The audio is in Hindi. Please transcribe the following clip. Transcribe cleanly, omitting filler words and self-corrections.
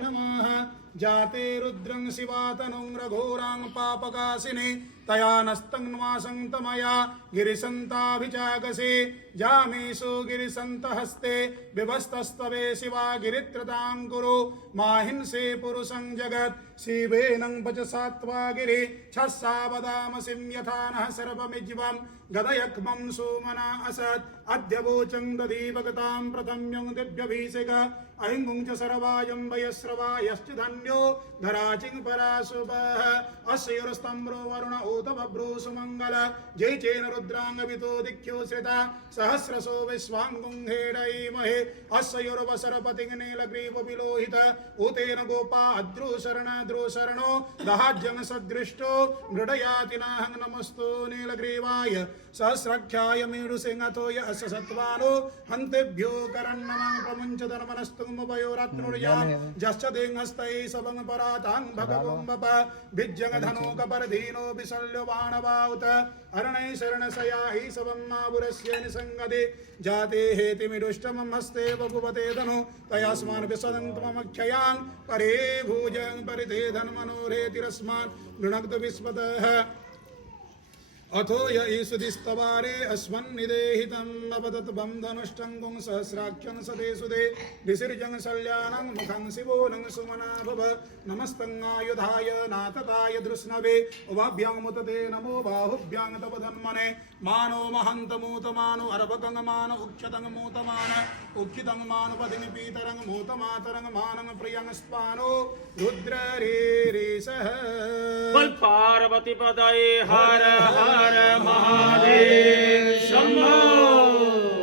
नमः जाते रुद्रं शिवातनुं रघोरां पापकासिने तया नस्तन्वासं तमया गिरिसन्ताभिजागसे जामेषु गिरिसन्तहस्ते विभस्तस्तवे शिवा गिरित्रतां कुरु माहिंसे पुरुषं जगत् शिवेनं वचसात्वा गिरि छस्सावदामसिं यथा नः सर्वमिज्वं गदयक्मं सोमना असत् अद्य वोचं दधीभगतां प्रथम्यं दिव्यभिषेक अहिंगुं च सर्वायं वयस्रवायश्च धन्यो धराचिं पराशुभः अस्योरस्तम्भो वरुण ऊत बभ्रो सुमङ्गल जय चेन रुद्राङ्गवितो दिख्यो श्रिता सहस्रशो विश्वाङ्गुं हेडैमहे अस्योर्वसरपतिं नीलग्रीव विलोहित ऊतेन गोपा अद्रुशरणो दहाज्यं सदृष्टो मृडयाति नाहं नमस्तो नीलग्रीवाय सहस्राख्याय मेरुसिंहतो य अस्य सत्वानो हन्तेभ्यो करन्नमं प्रमुञ्च धर्मनस्तुमुपयोरात्नुर्या जश्च देहस्तै सबं परातां भगवं बप भिज्जंग धनुकपर्धीनो विशल्यो बाणवाउत अरणै शरणशया हि सबं माबुरस्य निसङ्गदे जाते हेतिमिरुष्टमं हस्ते बभुवते धनु तयास्मान् विसदन्तमक्षयान् परे भुजं परिते धन्मनोरेतिरस्मान् गृणक्तु विस्पतः अथो य ईशुदिस्तवारे अस्मन्निदेहितं नवदत् बन्धनुष्टङ्गुं सहस्राख्यं सदे सुदे विसर्जं शल्यानं मुखं शिवोनं सुमना भव नमस्तङ्गायुधाय नातताय दृष्णवे उभाभ्यां मुतते नमो बाहुभ्यां तव धन्मने मानो महन्तमूतमानो अर्भकं मानो उक्षतं मूतमान उक्षितं मानुपदिं पीतरं मूतमातरं मानं प्रियं स्पानो रुद्र रे रेसः पार्वती पदये हर हर महादेव शंभो।